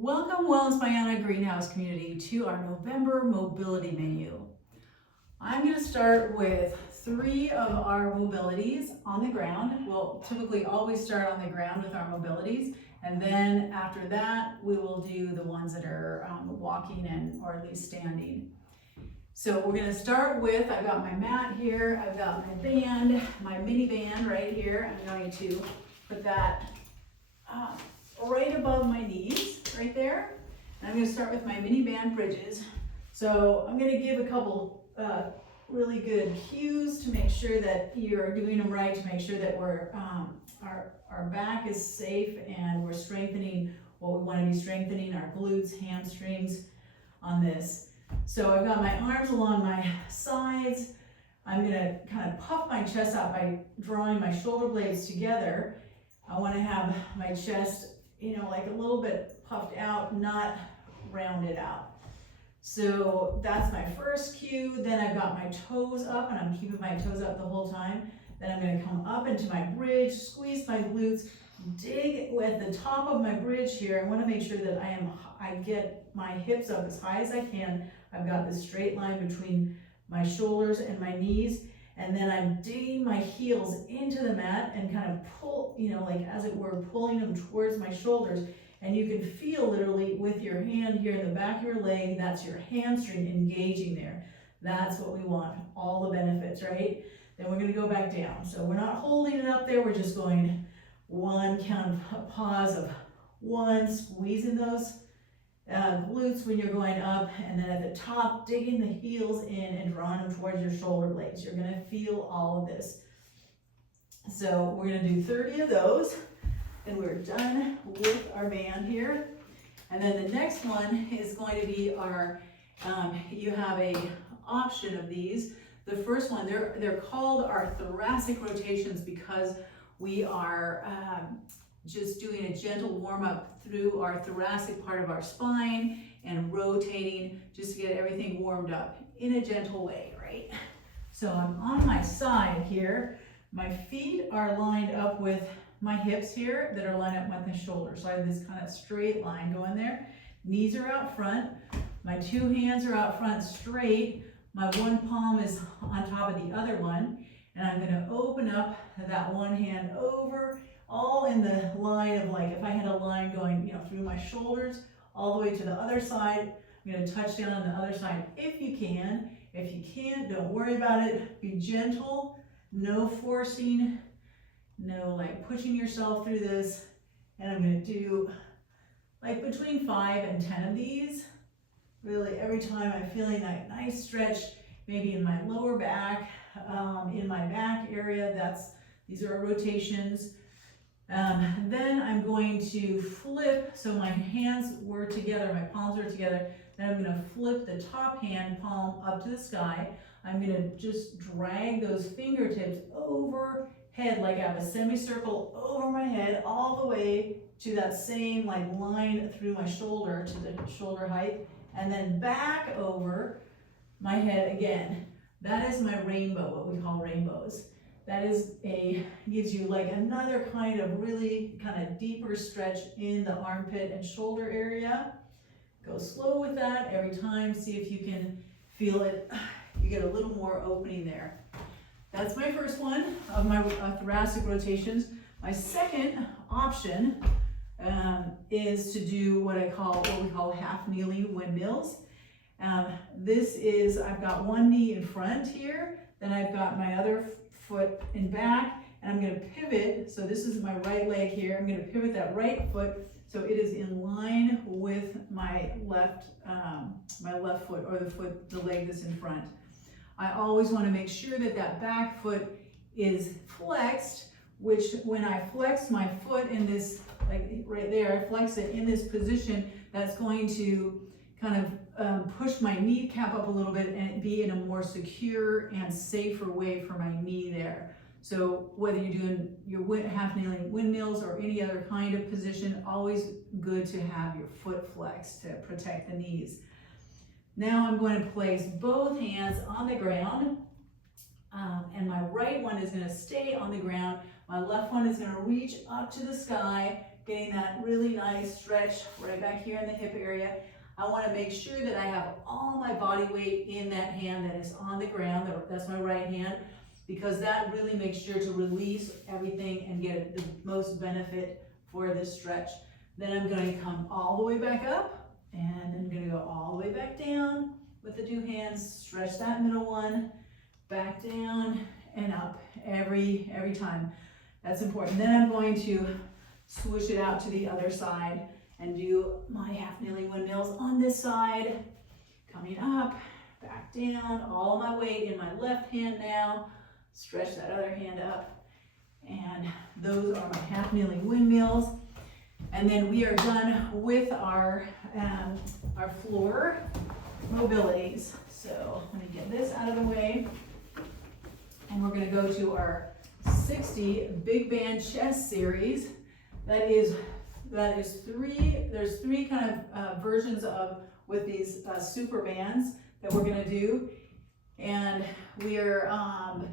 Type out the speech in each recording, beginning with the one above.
Welcome Wellness Biana Greenhouse community to our November mobility menu. I'm going to start with 3 of our mobilities on the ground. We'll typically always start on the ground with our mobilities, and then after that we will do the ones that are walking and or at least standing. So we're going to start with, I've got my mat here, I've got my band, my mini band right here. I'm going to put that right above my knees, right there. And I'm going to start with my mini band bridges. So I'm going to give a couple really good cues to make sure that you're doing them right, to make sure that we're our back is safe and we're strengthening what we want to be strengthening, our glutes, hamstrings on this. So I've got my arms along my sides. I'm going to kind of puff my chest out by drawing my shoulder blades together. I want to have my chest, like a little bit puffed out, not rounded out. So that's my first cue. Then I've got my toes up, and I'm keeping my toes up the whole time. Then I'm going to come up into my bridge, squeeze my glutes, dig at the top of my bridge here. I want to make sure that I get my hips up as high as I can. I've got this straight line between my shoulders and my knees. And then I'm digging my heels into the mat and kind of pull, like as it were, pulling them towards my shoulders. And you can feel literally with your hand here in the back of your leg, that's your hamstring engaging there. That's what we want, all the benefits, right? Then we're gonna go back down. So we're not holding it up there, we're just going one count of pause of 1, squeezing those glutes when you're going up, and then at the top, digging the heels in and drawing them towards your shoulder blades. You're gonna feel all of this. So we're gonna do 30 of those, and we're done with our band here. And then the next one is going to be our, you have a option of these. The first one, they're called our thoracic rotations because we are just doing a gentle warm up through our thoracic part of our spine and rotating just to get everything warmed up in a gentle way, right? So I'm on my side here. My feet are lined up with my hips here that are lined up with my shoulders. So I have this kind of straight line going there. Knees are out front. My 2 hands are out front straight. My one palm is on top of the other one. And I'm going to open up that one hand over, all in the line of, like, if I had a line going, through my shoulders all the way to the other side. I'm going to touch down on the other side if you can. If you can't, don't worry about it. Be gentle, no forcing, no like pushing yourself through this. And I'm going to do like between 5 and 10 of these. Really, every time I'm feeling that nice stretch, maybe in my lower back, in my back area. These are rotations. Then I'm going to flip, so my hands were together, my palms were together. Then I'm going to flip the top hand palm up to the sky. I'm going to just drag those fingertips overhead, like I have a semicircle over my head, all the way to that same line through my shoulder, to the shoulder height, and then back over my head again. That is my rainbow, what we call rainbows. That gives you another kind of really kind of deeper stretch in the armpit and shoulder area. Go slow with that every time. See if you can feel it. You get a little more opening there. That's my first one of my thoracic rotations. My second option is to do what we call half kneeling windmills. This is, I've got one knee in front here, then I've got my other foot in back, and I'm going to pivot. So this is my right leg here. I'm going to pivot that right foot so it is in line with my left foot, or the leg that's in front. I always want to make sure that that back foot is flexed, which when I flex my foot in this, right there, I flex it in this position, that's going to kind of push my kneecap up a little bit and be in a more secure and safer way for my knee there. So whether you're doing your half kneeling windmills or any other kind of position, always good to have your foot flexed to protect the knees. Now I'm going to place both hands on the ground, and my right one is going to stay on the ground. My left one is going to reach up to the sky, getting that really nice stretch right back here in the hip area. I want to make sure that I have all my body weight in that hand that is on the ground. That's my right hand, because that really makes sure to release everything and get the most benefit for this stretch. Then I'm going to come all the way back up, and I'm going to go all the way back down with the two hands. Stretch that middle one, back down and up every time. That's important. Then I'm going to switch it out to the other side and do my half kneeling windmills on this side. Coming up, back down, all my weight in my left hand now. Stretch that other hand up. And those are my half kneeling windmills. And then we are done with our floor mobilities. So let me get this out of the way. And we're gonna go to our 60 big band chest series. There's three kind of versions of with these super bands that we're gonna do. And we are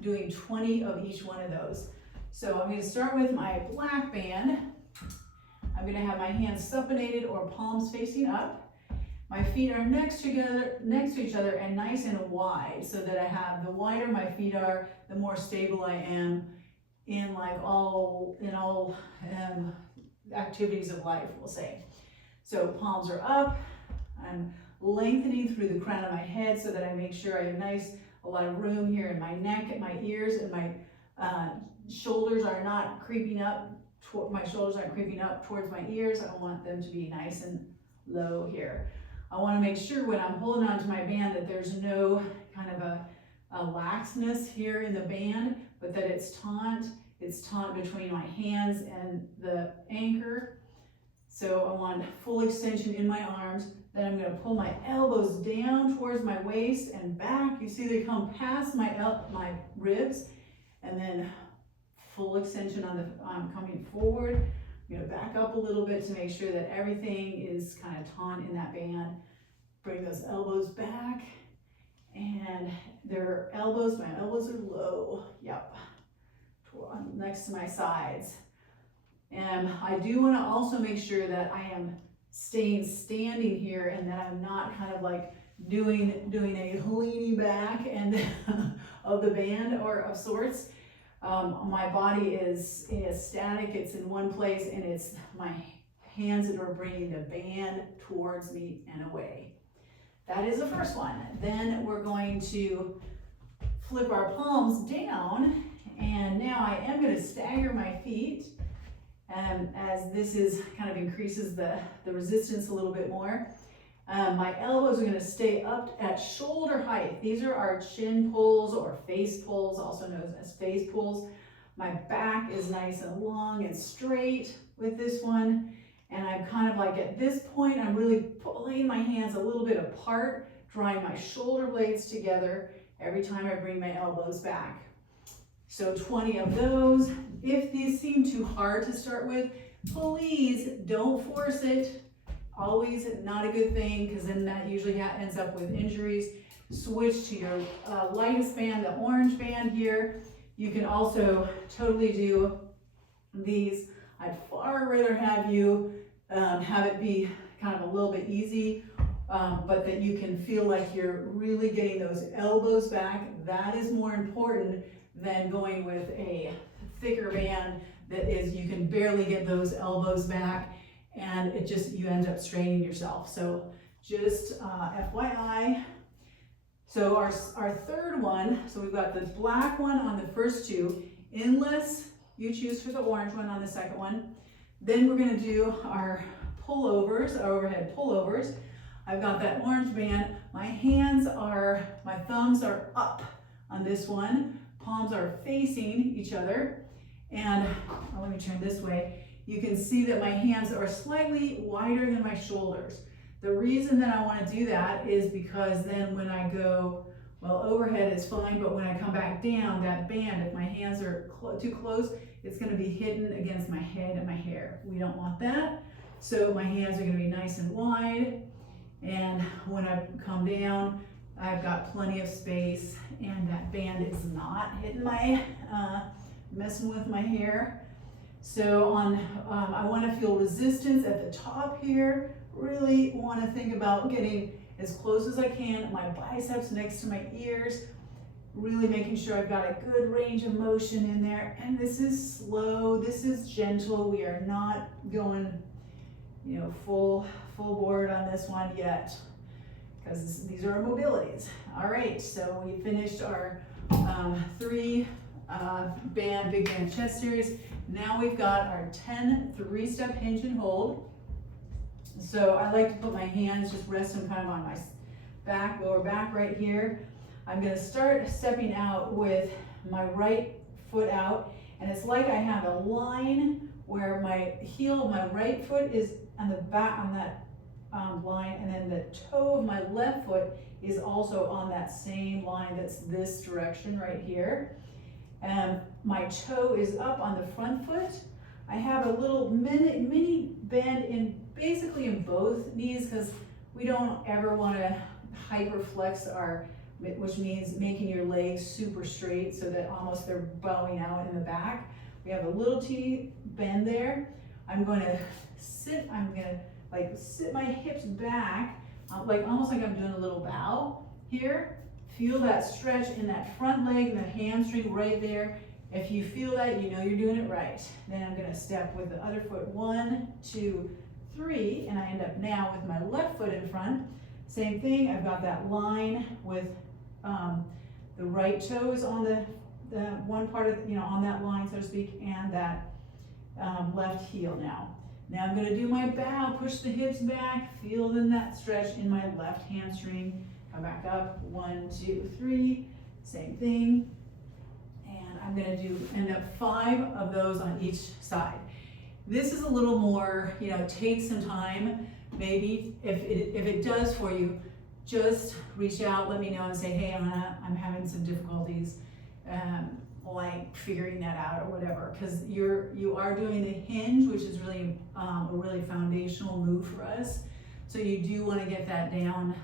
doing 20 of each one of those. So I'm gonna start with my black band. I'm gonna have my hands supinated or palms facing up. My feet are next to each other and nice and wide, so that I have, the wider my feet are, the more stable I am in all activities of life, we'll say. So palms are up. I'm lengthening through the crown of my head so that I make sure I have a lot of room here in my neck and my ears, and my shoulders are not creeping up. My shoulders aren't creeping up towards my ears. I don't want them to be nice and low here. I want to make sure when I'm holding on to my band that there's no kind of a laxness here in the band, but that it's taut. It's taut between my hands and the anchor. So I want full extension in my arms. Then I'm going to pull my elbows down towards my waist and back. You see they come past my ribs, and then full extension on coming forward. I'm going to back up a little bit to make sure that everything is kind of taut in that band. Bring those elbows back, and my elbows are low. Yep, next to my sides. And I do want to also make sure that I am staying standing here, and that I'm not kind of like doing a leaning back and of the band or of sorts. My body is static, it's in one place, and it's my hands that are bringing the band towards me and away. That is the first one. Then we're going to flip our palms down, and now I am going to stagger my feet, as this kind of increases the resistance a little bit more. My elbows are going to stay up at shoulder height. These are our chin pulls or face pulls, also known as face pulls. My back is nice and long and straight with this one. And I'm kind of like, at this point, I'm really pulling my hands a little bit apart, drawing my shoulder blades together every time I bring my elbows back. So 20 of those. If these seem too hard to start with, please don't force it. Always not a good thing, because then that usually ends up with injuries. Switch to your lightest band, the orange band here. You can also totally do these. I'd far rather have you have it be kind of a little bit easy, but that you can feel like you're really getting those elbows back. That is more important than going with a thicker band that is, you can barely get those elbows back, and you end up straining yourself. So just FYI. So our third one, so we've got the black one on the first two, endless, you choose for the orange one on the second one. Then we're gonna do our pullovers, our overhead pullovers. I've got that orange band. My thumbs are up on this one. Palms are facing each other. And let me turn this way. You can see that my hands are slightly wider than my shoulders. The reason that I want to do that is because then when I go, overhead is fine, but when I come back down, that band, if my hands are too close, it's going to be hidden against my head and my hair. We don't want that. So my hands are going to be nice and wide. And when I come down, I've got plenty of space, and that band is not hitting messing with my hair. So I want to feel resistance at the top here. Really want to think about getting as close as I can, my biceps next to my ears, really making sure I've got a good range of motion in there. And this is slow, this is gentle. We are not going, you know, full board on this one yet, because these are our mobilities. All right, so we finished our 3 big band chest series. Now we've got our 10 3-step hinge and hold. So I like to put my hands, just rest them kind of on my back, lower back right here. I'm gonna start stepping out with my right foot out, and it's like I have a line where my heel of my right foot is on the back, on that line, and then the toe of my left foot is also on that same line. That's this direction right here. And my toe is up on the front foot. I have a little mini bend in basically in both knees, because we don't ever want to hyperflex our, which means making your legs super straight so that almost they're bowing out in the back. We have a little teeny bend there. I'm going to sit my hips back, like almost like I'm doing a little bow here. Feel that stretch in that front leg and the hamstring right there. If you feel that, you know you're doing it right. Then I'm gonna step with the other foot, 1, 2, 3, and I end up now with my left foot in front. Same thing, I've got that line with the right toes on the one part of, you know, on that line, so to speak, and that left heel now. Now I'm gonna do my bow, push the hips back, feel then that stretch in my left hamstring. Come back up, 1, 2, 3, same thing. And I'm gonna end up 5 of those on each side. This is a little more, you know, take some time. Maybe if it does for you, just reach out, let me know and say, hey, Anna, I'm having some difficulties, like figuring that out or whatever, because you are doing the hinge, which is really a really foundational move for us. So you do want to get that down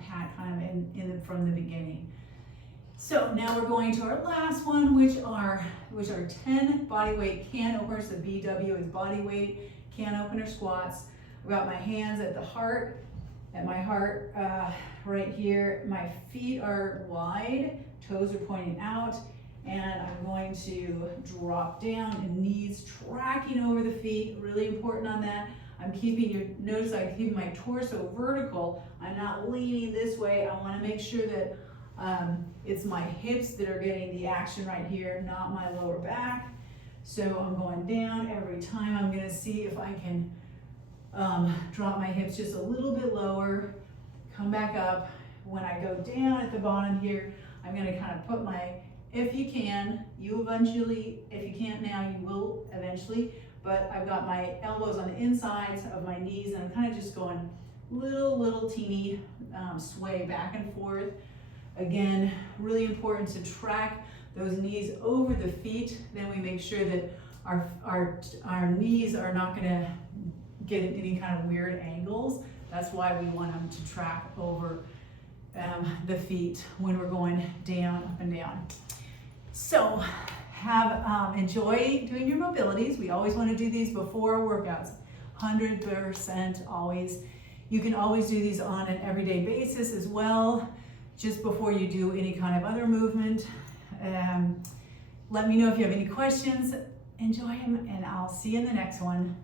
pat kind of from the beginning. So now we're going to our last one, which are 10 body weight can openers. The BW is body weight can opener squats. I've got my hands at the heart, right here. My feet are wide, toes are pointing out, and I'm going to drop down and knees tracking over the feet. Really important on that. I'm notice I'm keeping my torso vertical. I'm not leaning this way. I want to make sure that it's my hips that are getting the action right here, not my lower back. So I'm going down every time. I'm going to see if I can drop my hips just a little bit lower, come back up. When I go down at the bottom here, I'm going to kind of put if you can, you eventually, if you can't now, you will eventually, but I've got my elbows on the insides of my knees, and I'm kind of just going little teeny sway back and forth. Again, really important to track those knees over the feet. Then we make sure that our knees are not going to get any kind of weird angles. That's why we want them to track over the feet when we're going down, up and down. So enjoy doing your mobilities. We always want to do these before workouts, 100% always. You can always do these on an everyday basis as well, just before you do any kind of other movement. Let me know if you have any questions. Enjoy them, and I'll see you in the next one.